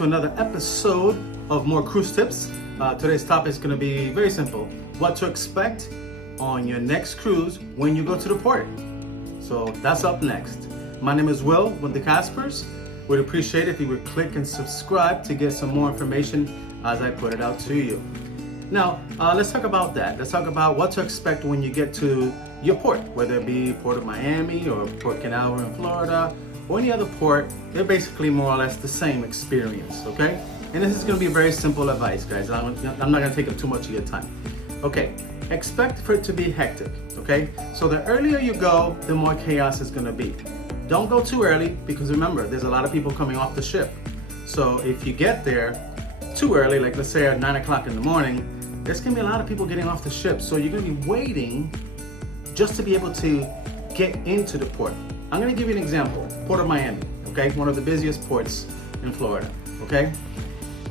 to another episode of More Cruise Tips. Today's topic is going to be very simple. What to expect on your next cruise when you go to the port. So that's up next. My name is Will with the Caspers. Would appreciate it if you would click and subscribe to get some more information as I put it out to you. Now, let's talk about that. Let's talk about what to expect when you get to your port, whether it be Port of Miami or Port Canaveral in Florida or any other port. They're basically more or less the same experience, okay? And this is going to be very simple advice, guys. I'm not going to take up too much of your time. Okay, expect for it to be hectic, okay? So the earlier you go, the more chaos is going to be. Don't go too early because remember, there's a lot of people coming off the ship. So if you get there too early, like let's say at 9 o'clock in the morning, there's going to be a lot of people getting off the ship. So you're going to be waiting just to be able to get into the port. I'm going to give you an example. Port of Miami, okay? One of the busiest ports in Florida, okay?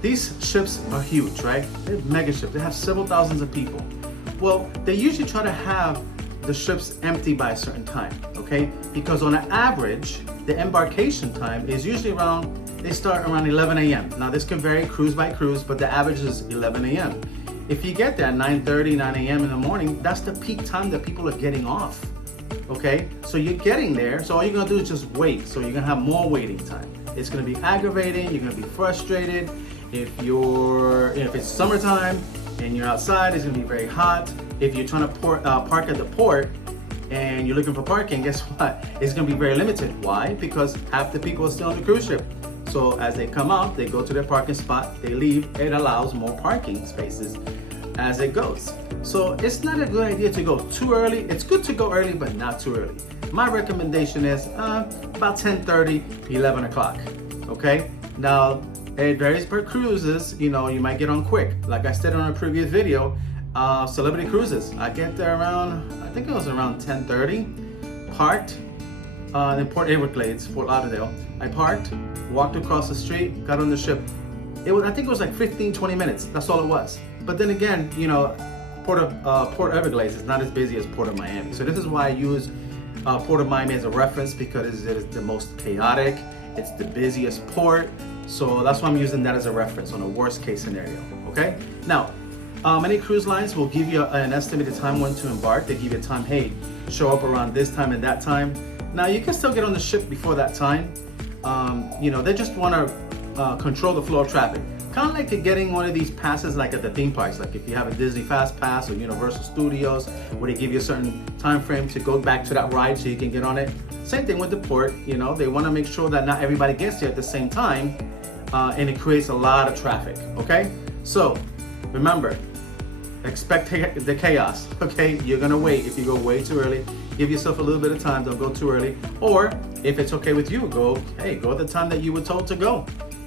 These ships are huge, right? They're mega ships. They have several thousands of people. Well, they usually try to have the ships empty by a certain time, okay? Because on an average, the embarkation time is usually they start around 11 a.m. Now this can vary cruise by cruise, but the average is 11 a.m. If you get there at 9:30, 9 a.m. in the morning, that's the peak time that people are getting off, okay? So you're getting there, so all you're gonna do is just wait. So you're gonna have more waiting time. It's gonna be aggravating, you're gonna be frustrated. If it's summertime and you're outside, it's gonna be very hot. If you're trying to park at the port and you're looking for parking, guess what? It's gonna be very limited. Why? Because half the people are still on the cruise ship. So as they come out, they go to their parking spot, they leave, it allows more parking spaces as it goes. So it's not a good idea to go too early. It's good to go early, but not too early. My recommendation is about 10:30, 11 o'clock, okay? Now, it varies per cruises. You know, you might get on quick. Like I said on a previous video, Celebrity Cruises. I get there around, I think it was around 10:30, parked in Port Everglades, Fort Lauderdale. I parked, walked across the street, got on the ship. I think it was like 15, 20 minutes. That's all it was. But then again, you know, Port Everglades is not as busy as Port of Miami. So this is why I use Port of Miami as a reference, because it is the most chaotic. It's the busiest port. So that's why I'm using that as a reference on a worst case scenario, okay? Now, many cruise lines will give you an estimated time when to embark. They give you a time, hey, show up around this time and that time. Now, you can still get on the ship before that time. You know, they just want to control the flow of traffic. Kind of like getting one of these passes like at the theme parks, like if you have a Disney Fast Pass or Universal Studios, where they give you a certain time frame to go back to that ride so you can get on it. Same thing with the port, you know, they want to make sure that not everybody gets there at the same time, and it creates a lot of traffic, okay? So, remember, expect the chaos, okay? You're gonna wait. If you go way too early, give yourself a little bit of time, don't go too early. Or, if it's okay with you, go at the time that you were told to go.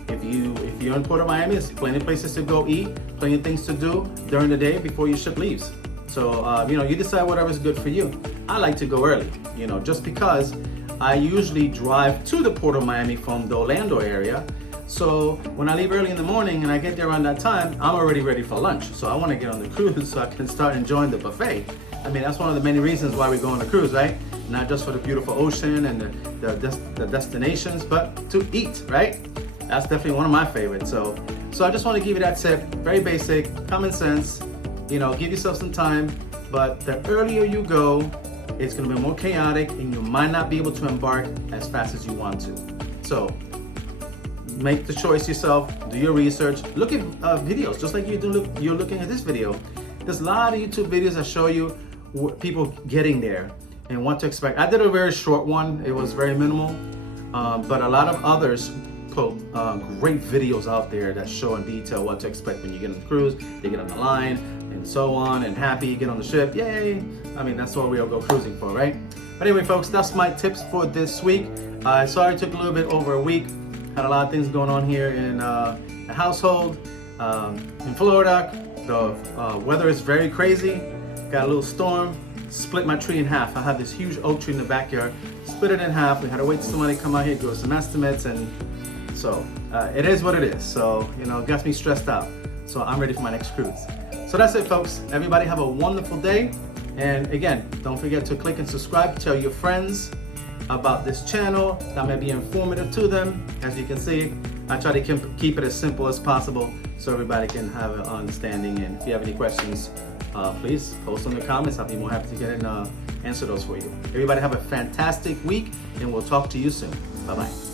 If you're in Port of Miami, there's plenty of places to go eat, plenty of things to do during the day before your ship leaves. So, you know, you decide whatever's good for you. I like to go early, you know, just because I usually drive to the Port of Miami from the Orlando area. So when I leave early in the morning and I get there around that time, I'm already ready for lunch. So I want to get on the cruise so I can start enjoying the buffet. I mean, that's one of the many reasons why we go on the cruise, right? Not just for the beautiful ocean and the destinations, but to eat, right? That's definitely one of my favorites. So I just want to give you that tip. Very basic, common sense. You know, give yourself some time. But the earlier you go, it's going to be more chaotic and you might not be able to embark as fast as you want to. So make the choice yourself, do your research, look at videos, just like you're looking at this video. There's a lot of YouTube videos that show you people getting there and what to expect. I did a very short one, it was very minimal, but a lot of others put great videos out there that show in detail what to expect when you get on the cruise, they get on the line, and so on, and happy you get on the ship, yay! I mean, that's what we all go cruising for, right? But anyway, folks, that's my tips for this week. Sorry it took a little bit over a week. Had a lot of things going on here in the household. In Florida, the weather is very crazy. Got a little storm, split my tree in half. I had this huge oak tree in the backyard, split it in half. We had to wait till somebody come out here, give us some estimates, and so it is what it is. So, you know, it got me stressed out. So I'm ready for my next cruise. So that's it, folks. Everybody have a wonderful day. And again, don't forget to click and subscribe. Tell your friends about this channel. That may be informative to them. As you can see, I try to keep it as simple as possible so everybody can have an understanding. And if you have any questions, please post them in the comments. I'll be more happy to get and answer those for you. Everybody have a fantastic week, and we'll talk to you soon. Bye-bye.